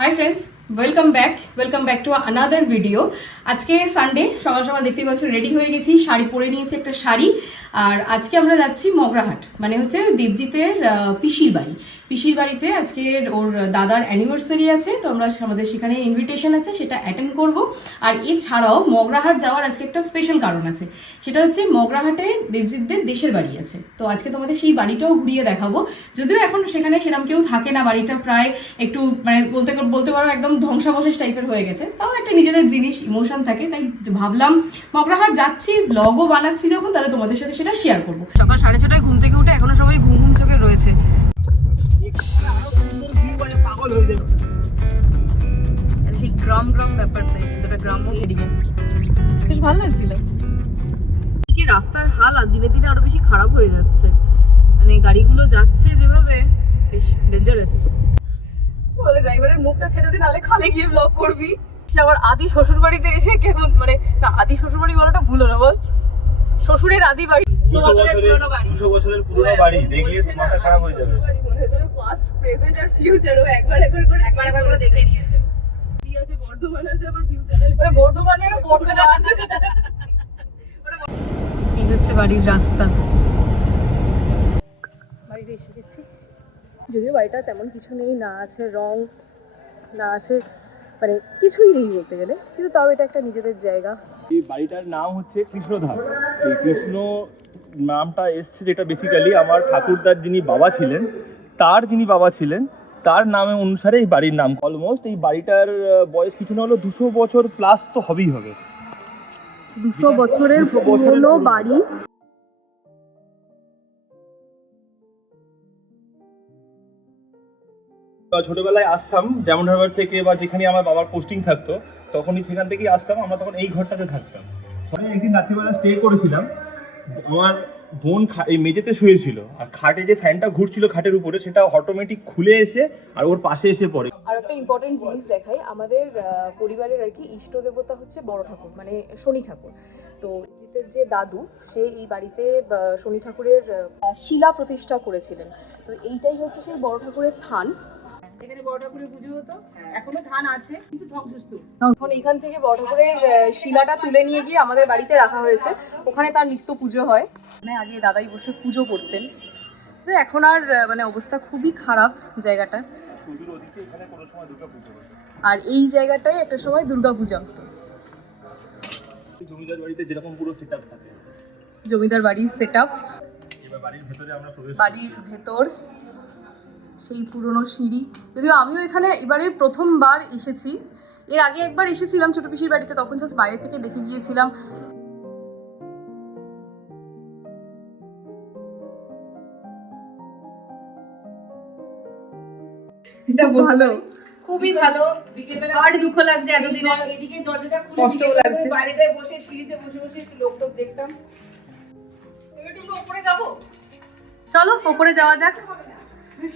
Hi friends, welcome back to another video. আজকে Sunday, সকাল সকাল দেখতেই পাচ্ছ রেডি হয়ে গেছি, শাড়ি পরে নিয়েছি একটা শাড়ি। আর আজকে আমরা যাচ্ছি মগরাহাট, মানে হচ্ছে দেবজিতের পিসির বাড়িতে। আজকে ওর দাদার অ্যানিভার্সারি আছে, তো আমাদের সেখানে ইনভিটেশন আছে, সেটা অ্যাটেন্ড করব। আর এছাড়াও মগরাহাট যাওয়ার আজকে একটা স্পেশাল কারণ আছে, সেটা হচ্ছে মগরাহাটে দেবজিৎদের দেশের বাড়ি আছে। তো আজকে তোমাদের সেই বাড়িটাও ঘুরিয়ে দেখাবো। যদিও এখন সেখানে সেরকম কেউ থাকে না, বাড়িটা প্রায় একটু মানে বলতে পারো একদম ধ্বংসাবশেষ টাইপের হয়ে গেছে। তাও একটা নিজেদের জিনিস, ইমোশন থাকে, তাই ভাবলাম মগরাহাট যাচ্ছি, ব্লগও বানাচ্ছি যখন, তাহলে তোমাদের সাথে সেটা শেয়ার করবো। সকাল 6:30টায় ঘুম থেকে উঠে এখনো সবাই ঘুম ঘুম চোখে রয়েছে। সেই গ্রাম ব্যাপার তাই, গ্রামও এদিকে বেশ ভালো লাগছিল। কি রাস্তার হাল আর দিনে দিনে আরো বেশি খারাপ হয়ে যাচ্ছে, মানে গাড়িগুলো যাচ্ছে যেভাবে, বেশ ডেঞ্জারাস। বলে ড্রাইভারের মুখটা ছেড়ে দিন, নাহলে খালে গিয়ে ব্লগ করবি। সে আবার আদি শ্বশুর বাড়িতে এসে কেমন, মানে না আদি শ্বশুর বাড়ি বলাটা ভুল হলো, বল শ্বশুরের আদি বাড়ি, 200 বছরের পুরনো বাড়ি দেখলে মাথা খারাপ হয়ে যাবে। মনে হচ্ছে পাস্ট প্রেজেন্ট আর ফিউচার ও একবার করে দেখে নিয়েছে। কি আছে বর্ধমান আছে, আবার ফিউচার আছে, বর্ধমানেরও বর্ধমান আছে। এই হচ্ছে বাড়ির রাস্তা। বাড়িতে এসে গেছি, যদিও বাড়িটা তেমন কিছু নেই, না আছে রং, না আছে মানে কিছুই নেই বলতে গেলে, কিন্তু তাও এটা একটা নিজেদের জায়গা। এই বাড়িটার নাম হচ্ছে কৃষ্ণধাম। এই কৃষ্ণ নামটা এসছে যেটা বেসিক্যালি আমার ঠাকুরদার যিনি বাবা ছিলেন তার নামে অনুসারে এই বাড়ির নাম। অলমোস্ট এই বাড়িটার বয়স কিছু না হলো 200 বছর প্লাস তো হবেই হবে। 200 বছরের পুরনো বাড়ি। ছোটবেলায় আসতাম যেমন হারবার থেকে, বা যেখানে আমার বাবার পোস্টিং থাকতো তখনই সেখান থেকেই আসতাম। আমরা তখন এই ঘরটাতে থাকতাম। সবাই একদিন রাত্রিবেলা স্টে করেছিলাম। আমার বোন এই মেঝেতে শুয়েছিল, আর খাটে যে ফ্যানটা ঘুরছিল খাটের উপরে, সেটা অটোমেটিক খুলে এসে আর ওর পাশে এসে পড়ে। আর একটা ইম্পর্টেন্ট জিনিস দেখাই, আমাদের পরিবারের আর কি ইষ্ট দেবতা হচ্ছে বড় ঠাকুর, মানে শনি ঠাকুর। তো জিতের যে দাদু, সে এই বাড়িতে শনি ঠাকুরের শিলা প্রতিষ্ঠা করেছিলেন। তো এইটাই হচ্ছে সেই বড় ঠাকুরের থান। এখানে বড় ঠাকুরের পুজো হতো, এখনো থান আছে কিন্তু ধ্বংসস্তূপ। এখন এখান থেকে বড় ঠাকুরের শিলাটা তুলে নিয়ে গিয়ে আমাদের বাড়িতে রাখা হয়েছে, ওখানে তার নিত্য পুজো হয়। মানে আগে দাদাই বসে পুজো করতেন, তো এখন আর মানে অবস্থা খুবই খারাপ জায়গাটার। আর এই জায়গাটায় একটা সময় দুর্গা পূজা হতো। জমিদার বাড়িতে যেরকম পুরো সেটআপ থাকে, জমিদার বাড়ির সেটআপ। এবার বাড়ির ভেতরে আমরা প্রবেশ, বাড়ির ভেতর সেই পুরনো সিঁড়ি। যদিও আমিও এখানে এবারে প্রথমবার এসেছি, এর আগে একবার এসেছিলাম ছোট পিসির বাড়িতে, তখন জাস্ট বাইরে থেকে দেখে গিয়েছিলাম। এটা ভালো, খুবই ভালো। বিকেলবেলা আর দুঃখ লাগছে এতদিন, এদিকে দরজাটা খুলে কষ্টও লাগছে। বাইরেটায় বসে সিঁড়িতে বসে একটু লোক দেখতাম। উপরে যাব, চলো উপরে যাওয়া যাক।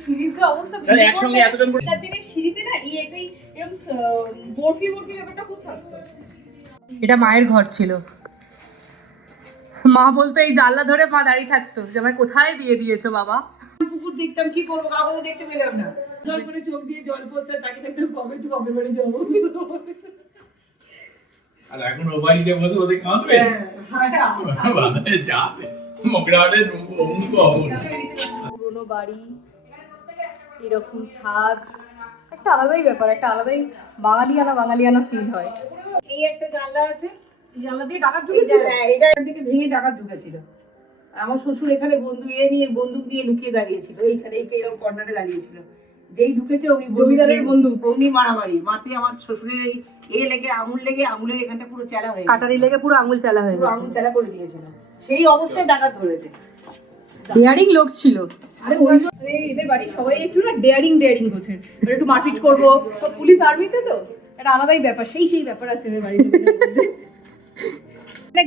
সিঁড়ির যে অবস্থা, একসঙ্গে এতজন তার দিনের সিঁড়িতে না এই একটাই এরকম বরফি ব্যাপারটা খুব থাকতো। এটা মায়ের ঘর ছিল, মা বলতো এই জানলা ধরে মা দাঁড়িয়ে থাকতো যে আমায় কোথায় বিয়ে দিয়েছো বাবা। পুকুর দেখতাম, কি করবো, কাগজে দেখতে পেলাম না, জল করে চোখ দিয়ে জল পড়তে তাকিয়ে থাকতাম, কবে একটু বাপের বাড়ি যাবো। আর এখন ও বাড়িতে বসে বসে কাঁদবে, বাজারে যাবে, মগরাহাটের পুরোনো বাড়ি, এরকম ছাদ, একটা আলাদাই ব্যাপার, একটা আলাদাই বাঙালিয়ানা ফিল হয়। এই একটা জানলা আছে, এই জানলা দিয়ে ডাকাত এই ঢুকেছিল। হ্যাঁ, এটা এখান থেকে ভেঙে ডাকাত ঢুকেছিল। আমার শ্বশুর এখানে বন্দুক নিয়ে লুকিয়ে দাঁড়িয়েছিল, এইখানে এইরকম কর্নারে দাঁড়িয়েছিল। যেই ঢুকেছে অমনি জমিদারের বন্দুক, অমনি মারামারি, মাতে আমার শ্বশুরের এই আঙুলে এখানটা পুরো চালা হয়ে গেছে, কাটারি লেগে পুরো আঙুল চালা হয়ে গেছে, আঙুল চালা করে দিয়েছিল। সেই অবস্থায় ডাকাত ধরেছে। ডেয়ারিং লোক ছিল। আরে এদের বাড়ি সবাই একটু না ডেয়ারিং গোছের, মানে একটু মারপিট করবো, তো পুলিশ আর্মিতে তো একটা আলাদাই ব্যাপার, সেই ব্যাপার আছে এদের বাড়ির মধ্যে।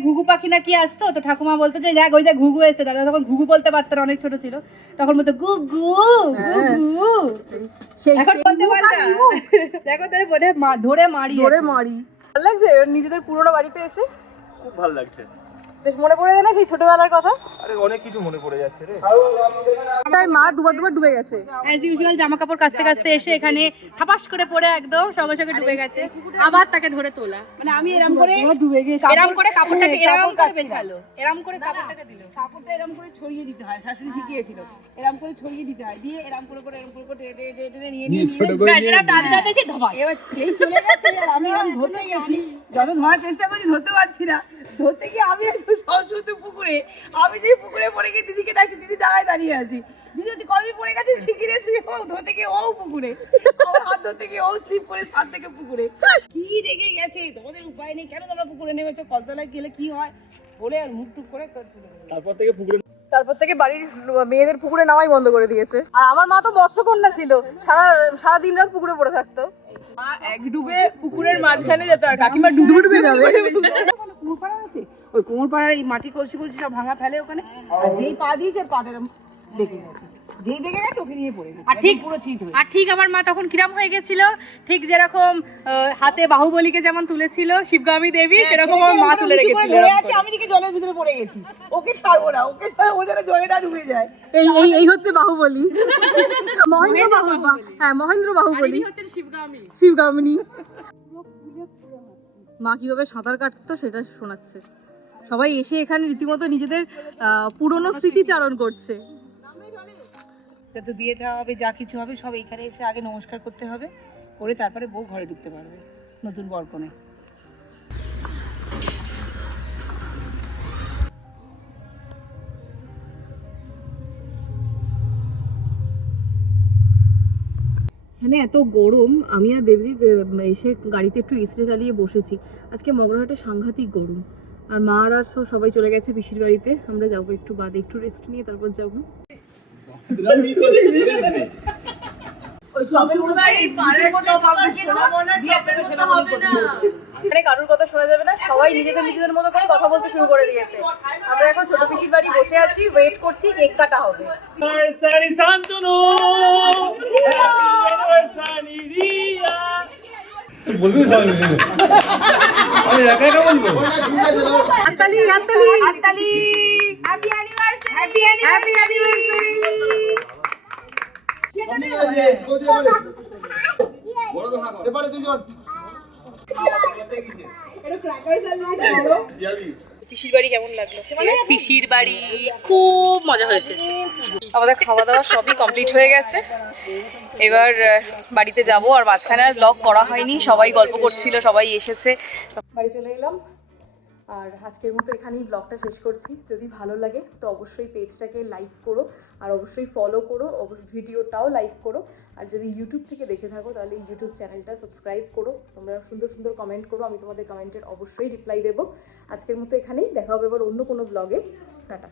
ঘুঘু পাখি না কি আসতো, তো ঠাকুমা বলতো যে যাক ওই যে ঘুঘু এসে, দাদা তখন ঘুঘু বলতে পারতো না, অনেক ছোট ছিল, তখন বলতো গুগু গুগু। এখন বলতে পারে না, দেখো তোরে ধরে মারি। ভালো লাগছে নিজেদের পুরোনো বাড়িতে এসে, খুব ভালো লাগছে। বেশ মনে পড়ে যায় না সেই ছোটবেলার কথা? আরে অনেক কিছু মনে পড়ে যাচ্ছে রে। তাই মা দুবার ডুবে গেছে। অ্যাজ ইউজুয়াল জামা কাপড় কাচতে কাচতে এসে এখানে ঠাপাস করে পড়ে একদম সঙ্গে সঙ্গে ডুবে গেছে, আবার তাকে ধরে তোলা। মানে আমি এরম করে এরম করে কাপড়টাকে এরম করে বেছালো, এরম করে কাপড়টাকে দিল। কাপড়টা এরম করে ছড়িয়ে দিতে হয়, শাশুড়ি শিখিয়েছিল এরম করে ছড়িয়ে দিতে হয়, দিয়ে এরম করে এরম করে টেনে নিয়ে ব্যাজরা টাদরা দিয়েছে ধবাস। এবার সেই চলে গেছে আর আমি এরম ধরতে গেছি, যত ধরার চেষ্টা করছি ধরতে পারছি না, ধরতে গিয়ে আমি একটু সরস্বতী পুকুরে, আমি যেই পুকুরে পড়ে গিয়ে দিদিকে ডাকছি, দিদি দাঁড়ায় দাঁড়িয়ে আছি, দিদি হচ্ছে কলমি পড়ে গেছে ছিকিরে শুয়ে, ও ধরতে গিয়ে ও পুকুরে, আমার হাত ধরতে গিয়ে ও স্লিপ করে সাত থেকে পুকুরে, কি রেগে গেছে, তোমাদের উপায় নেই, কেন তোমরা পুকুরে নেমেছো, কলতলায় গেলে কি হয় বলে আর মুখ টুক করে তারপর থেকে বাড়ির মেয়েদের পুকুরে নামাই বন্ধ করে দিয়েছে। আর আমার মা তো মৎস্যকন্যা ছিল, সারা দিন রাত পুকুরে পড়ে থাকতো। মা এক ডুবে পুকুরের মাঝখানে যেত আর কাকিমা ডুবে ডুবে যাবে। কুমোর পাড়া আছে, ওই কুমোর পাড়ার এই মাটি কলসি কলসি সব ভাঙা ফেলে ওখানে, আর যেই পা দিয়েছে পাটা বেঁকে গেছে, যেই বেঁকে গেছে ওকে নিয়ে পড়ে গেছে, আর ঠিক পুরো চিত হয়ে আর ঠিক আমার মা তখন কিরাম হয়ে গেছিল, ঠিক যেরকম হাতে বাহুবলীকে যেমন তুলেছিল শিবগামী দেবী, সেরকম আমার মা তুলে রেখেছিল। ধরে আছে, আমি দিকে জলের ভিতরে পড়ে গেছি, ওকে ছাড়বো না, ওকে ছাড়া ও যেন জলে না ডুবে যায়। এই হচ্ছে বাহুবলী, মহেন্দ্র বাহুবলী। হ্যাঁ, মহেন্দ্র বাহুবলী হচ্ছে শিবগামী। শিবগামিনী। মা কিভাবে সাঁতার কাটতো সেটা শোনাচ্ছে। সবাই এসে এখানে রীতিমতো নিজেদের পুরনো স্মৃতিচারণ করছে। যত বিয়ে দেওয়া হবে, যা কিছু হবে সব এইখানে এসে আগে নমস্কার করতে হবে, করে তারপরে বউ ঘরে ঢুকতে পারবে নতুন বরকনে। এখানে এত গরম, আমি আর দেবজিৎ এসে গাড়িতে একটু এসরে চালিয়ে বসেছি। আজকে মগরাহাটে সাংঘাতিক গরম। আর মা আর সবাই চলে গেছে পিসির বাড়িতে। আমরা যাবো একটু বাদে, একটু রেস্ট নিয়ে তারপর যাবো। এখানে কারোর কথা শোনা যাবে না, সবাই নিজেদের মতো করে কথা বলতে শুরু করে দিয়েছে। আমরা এখন ছোট পিসির বাড়ি বসে আছি, ওয়েট করছি কেক কাটা হবে। বলবি সবাই মিলে, আমি একা একা বলবো। হাততালি হাততালি হাততালি, হ্যাপি অ্যানিভার্সারি, হ্যাপি অ্যানিভার্সারি। এবারে দুজন পিসির বাড়ি কেমন লাগলো? পিসির বাড়ি খুব মজা হয়েছে। আমাদের খাওয়া দাওয়া সবই কমপ্লিট হয়ে গেছে। এবার বাড়িতে যাব। আর মাঝখানে আর ব্লগ করা হয়নি, সবাই গল্প করছিল, সবাই এসেছে, বাড়ি চলে এলাম। আর আজকের মতো এখানেই ব্লগটা শেষ করছি। যদি ভালো লাগে তো অবশ্যই পেজটাকে লাইক করো, আর অবশ্যই ফলো করো, ভিডিওটাও লাইক করো। আর যদি ইউটিউব থেকে দেখে থাকো তাহলে ইউটিউব চ্যানেলটা সাবস্ক্রাইব করো। তোমরা সুন্দর সুন্দর কমেন্ট করো, আমি তোমাদের কমেন্টের অবশ্যই রিপ্লাই দেবো। আজকের মতো এখানেই, দেখা হবে এবার অন্য কোনো ব্লগে। টাটা।